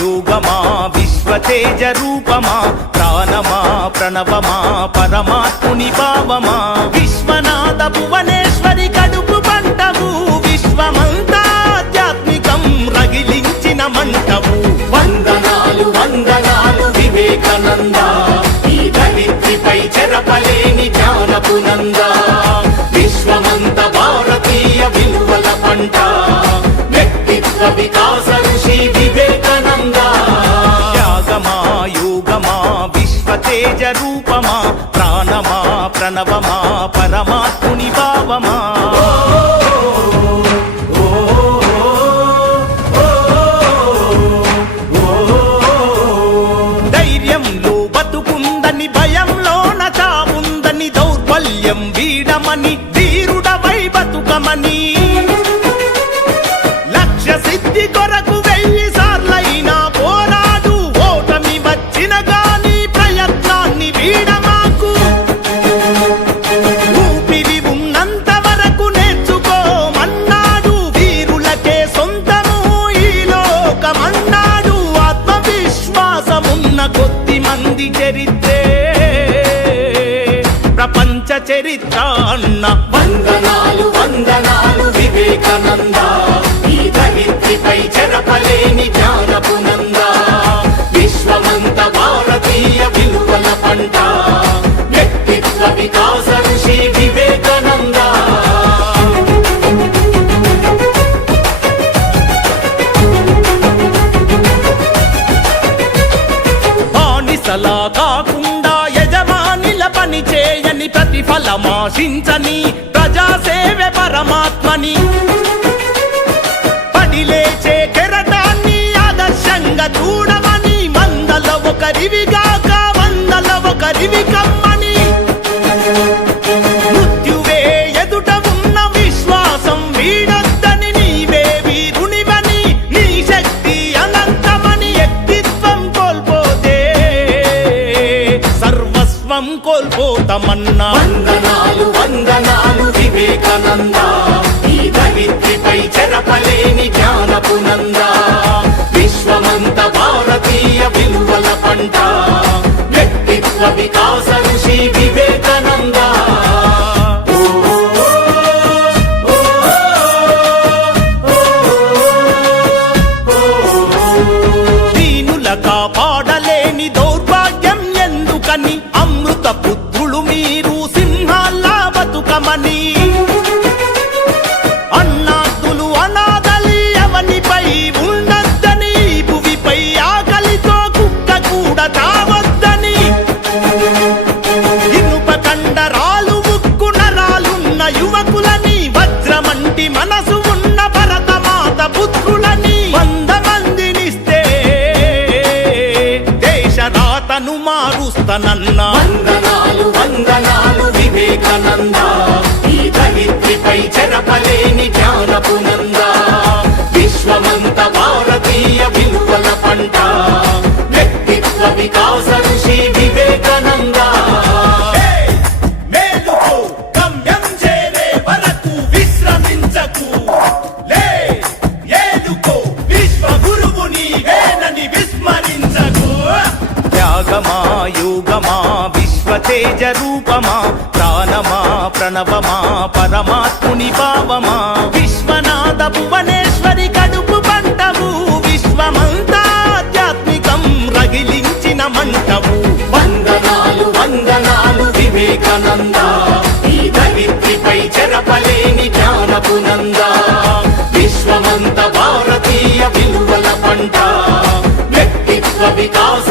యోగమా విశ్వతేజ రూపమా ప్రాణమా ప్రణవమా పరమాత్ముని భావమా విశ్వనాథ భువనేశ్వరి కడుపు పంటవు విశ్వమంతా ఆధ్యాత్మికం రగిలించిన మంటవు వందనాలు వందనాలు వివేకానంద ఈ ధరిత్రిపై చెరపలేని జ్ఞానపు నంద విశ్వమంత భారతీయ విలువల పంట వ్యక్తిత్వ వికాస ఋషి వివేకానంద త్యాగమా యోగమా విశ్వతేజ రూపమా ప్రాణమా ప్రణవమా పరమాత్ముని భావమా ధైర్యంలో బతుకుందని భయంలోన చావుందని దౌర్బల్యం వీడమని ధీరుడవై బతుకమని లక్ష్య సిద్ధి కొరకు 1000 సార్లైనా పోరాడు ఓటమి వచ్చిన గాని ప్రయత్నాన్ని వీడమాకు ఊపిరి ఉన్నంత వరకు నేర్చుకోమన్నాడు వీరులకే సొంతము ఈ లోకమన్నాడు ఆత్మవిశ్వాసమున్న కొద్ది మంది చరిత్రే ప్రపంచ చరిత్ర అన్న వందనాలు వందనాలు వివేకానంద ఈ ధరిత్రిపై చెరపలేని జ్ఞానపు నంద విశ్వమంత భారతీయ విలువల పంట వ్యక్తిత్వ వికాస ఋషి వివేకానంద బానిసలా కాకుండా యజమానిల పని చేయని ప్రతిఫలమాశించని ప్రజాసేవే పరమాత్మని పడిలేచే కెరటాన్ని ఆదర్శంగా చూడమని మందల ఒకరివిగాక వందల ఒకరివి కమ్మని మృత్యువే ఎదుట ఉన్న విశ్వాసం వీడొద్దని నీవే వీరునివని నీ శక్తి అనంతమని వ్యక్తిత్వం కోల్పోతే సర్వస్వం కోల్పోతామన్నా వందనాలు వందనాలు వివేకానంద ఈ ధరిత్రిపై చెరపలేని జ్ఞానపు నంద విశ్వమంత భారతీయ విలువల పంట వ్యక్తిత్వ వికాస ఋషి వివేకానంద దీనుల కాపాడలేని దౌర్భాగ్యం ఎందుకని అమృత పుత్రులు మీరు సింహాల్లా బతుకమని అన్నాతులు అనాథలి అవనిపై ఉండద్దని భువిపై ఆకలితో కుక్క కూడా తావద్దని ఇనుప కండరాలు ఉక్కు నరాలున్న యువకులని వజ్రమంటి మనసు ఉన్న భరతమాత పుత్రులని 100 మందినిస్తే దేశ రాతను మారుస్తానన్నా వందనాలు వందనాలు వివేకానంద ఈ ధరిత్రిపై చెరపలేని జ్ఞానపు నంద విశ్వమంత భారతీయ విలువల పంట వ్యక్తిత్వ వికాస ఋషి వివేకానంద మేలుకో గమ్యం చేరే వరకు విశ్రమించకు లే ఏలుకో విశ్వ గురువు నీవేనని విస్మరించకు త్యాగమా యోగమా విశ్వతేజ రూపమా ప్రాణమా ప్రణవమా పరమాత్ముని భావమా విశ్వనాథ భువనేశ్వరి కడుపు పంటవు విశ్వమంతా ఆధ్యాత్మికం రగిలించిన మంటవు వందనాలు వందనాలు వివేకానంద ఈ ధరిత్రిపై చెరపలేని జ్ఞానపు నంద విశ్వమంత భారతీయ విలువల పంట వ్యక్తిత్వ వికాస